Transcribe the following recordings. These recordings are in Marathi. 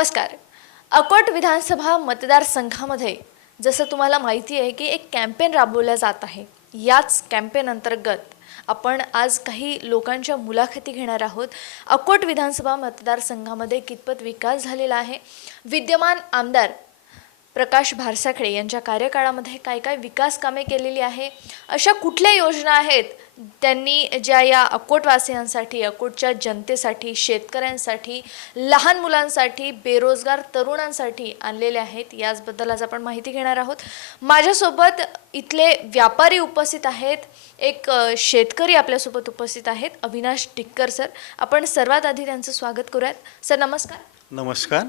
नमस्कार. अकोट विधानसभा मतदारसंघामध्ये जसं तुम्हाला माहिती आहे की एक कॅम्पेन राबवल्या जात आहे. याच कॅम्पेन अंतर्गत आपण आज काही लोकांच्या मुलाखती घेणार आहोत. अकोट विधानसभा मतदारसंघामध्ये कितपत विकास झालेला आहे? विद्यमान आमदार प्रकाश भारसाखळे यांच्या कार्यकाळामध्ये काय काय विकास कामे केलेली आहे? अशा कुठल्या योजना आहेत? त्यांनी ज्या या अकोटवासियांसाठी अकोटच्या जनतेसाठी शेतकऱ्यांसाठी लहान मुलांसाठी बेरोजगार तरुणांसाठी आणलेल्या आहेत याचबद्दल आज आपण माहिती घेणार आहोत. माझ्यासोबत इथले व्यापारी उपस्थित आहेत. एक शेतकरी आपल्यासोबत उपस्थित आहेत अविनाश टिक्कर सर. आपण सर्वात आधी त्यांचं स्वागत करूयात. सर नमस्कार. नमस्कार.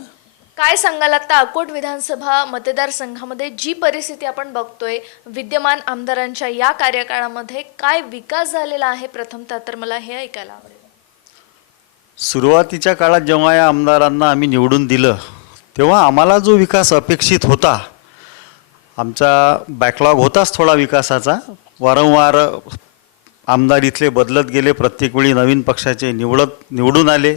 काय सांगाल आता अकोट विधानसभा मतदारसंघामध्ये जी परिस्थिती आपण बघतोय विद्यमान आमदारांच्या या कार्यकाळामध्ये काय विकास झालेला आहे? प्रथमतः तर मला हे ऐकायला आवडेल. सुरुवातीच्या काळात जेव्हा या आमदारांना आम्ही निवडून दिलं तेव्हा आम्हाला जो विकास अपेक्षित होता आमचा बॅकलॉग होताच थोडा विकासाचा. वारंवार आमदार इथले बदलत गेले प्रत्येक वेळी नवीन पक्षाचे निवडत निवडून आले.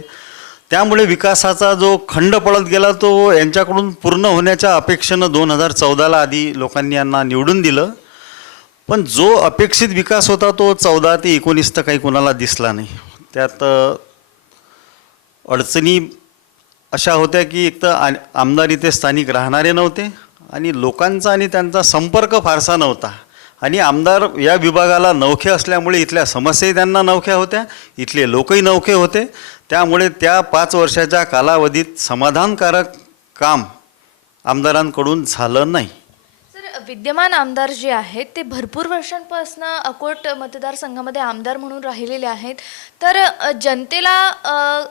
त्यामुळे विकासाचा जो खंड पडत गेला तो यांच्याकडून पूर्ण होण्याच्या अपेक्षेनं दोन हजार चौदाला आधी लोकांनी यांना निवडून दिलं. पण जो अपेक्षित विकास होता तो चौदा ते एकोणीस तर काही कोणाला दिसला नाही. त्यात अडचणी अशा होत्या की एक तर आमदार इथे स्थानिक राहणारे नव्हते आणि लोकांचा आणि त्यांचा संपर्क फारसा नव्हता. आणि आमदार या विभागाला नवखे असल्यामुळे इथल्या समस्याही त्यांना नवख्या होत्या इथले लोकही नवखे होते. त्यामुळे त्या पाच वर्षाच्या कालावधीत समाधानकारक काम आमदारांकडून झालं नाही. विद्यमान आमदार जे आहेत ते भरपूर वर्षांपासून अकोट मतदारसंघामध्ये आमदार म्हणून राहिलेले आहेत. तर जनतेला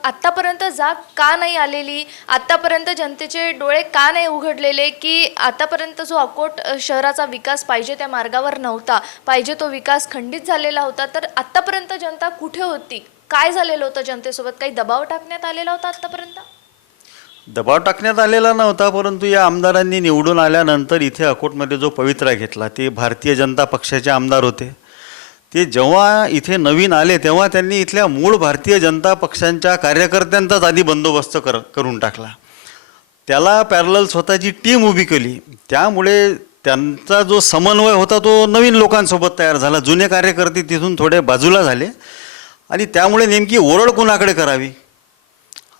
आत्तापर्यंत जाग का नाही आलेली? आत्तापर्यंत जनतेचे डोळे का नाही उघडलेले की आतापर्यंत जो अकोट शहराचा विकास पाहिजे त्या मार्गावर नव्हता? पाहिजे तो विकास खंडित झालेला होता. तर आत्तापर्यंत जनता कुठे होती? काय झालेलं होतं जनतेसोबत? काही दबाव टाकण्यात आलेला होता आत्तापर्यंत दबाव टाकण्यात आलेला नव्हता परंतु या आमदारांनी निवडून आल्यानंतर इथे अकोटमध्ये जो पवित्रा घेतला ते भारतीय जनता पक्षाचे आमदार होते. ते जेव्हा इथे नवीन आले तेव्हा त्यांनी इथल्या मूळ भारतीय जनता पक्षांच्या कार्यकर्त्यांचाच आधी बंदोबस्त कर करून टाकला. त्याला पॅरल स्वतःची टीम उभी केली. त्यामुळे त्यांचा जो समन्वय होता तो नवीन लोकांसोबत तयार झाला. जुने कार्यकर्ते तिथून थोडे बाजूला झाले. आणि त्यामुळे नेमकी ओरड कुणाकडे करावी?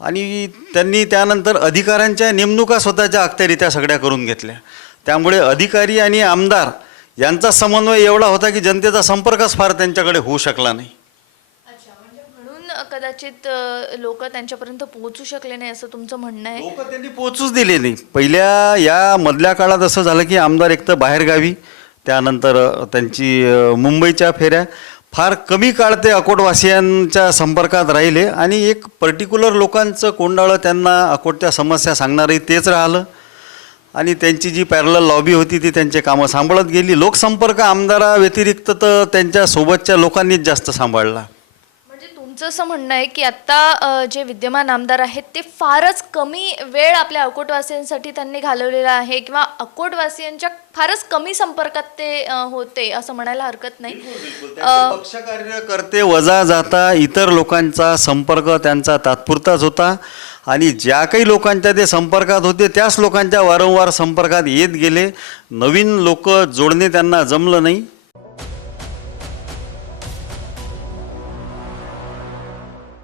आणि त्यांनी त्यानंतर अधिकाऱ्यांच्या नेमणुका स्वतःच्या अखत्यारित्या सगळ्या करून घेतल्या. त्यामुळे अधिकारी आणि आमदार यांचा समन्वय एवढा होता की जनतेचा संपर्कच फार त्यांच्याकडे होऊ शकला नाही. अच्छा म्हणजे म्हणून कदाचित लोक त्यांच्यापर्यंत पोहोचू शकले नाही असं तुमचं म्हणणं आहे? लोक त्यांनी पोचूच दिले नाही. पहिल्या या मधल्या काळात असं झालं की आमदार एक तर बाहेरगावी त्यानंतर त्यांची मुंबईच्या फेऱ्या फार कमी काळ ते अकोटवासियांच्या संपर्कात राहिले आणि एक पर्टिक्युलर लोकांचं कोंडाळं त्यांना अकोटच्या समस्या सांगणारही तेच राहिलं. आणि त्यांची जी पॅरल लॉबी होती ती त्यांचे कामं सांभाळत गेली. लोकसंपर्क आमदाराव्यतिरिक्त तर त्यांच्या सोबतच्या लोकांनीच जास्त सांभाळला. तुमचं असं म्हणणं आहे की आता अ, जे विद्यमान आमदार आहेत ते फारच कमी वेळ आपल्या अकोटवासियांसाठी त्यांनी घालवलेला आहे किंवा अकोटवासियांच्या फारच कमी संपर्कात ते अ, होते असं म्हणायला हरकत नाही. अ, पक्षकार्यकर्ते वजा जाता इतर लोकांचा संपर्क त्यांचा तात्पुरताच होता आणि ज्या काही लोकांच्या ते संपर्कात होते त्याच लोकांच्या वारंवार संपर्कात येत गेले. नवीन लोक जोडणे त्यांना जमलं नाही.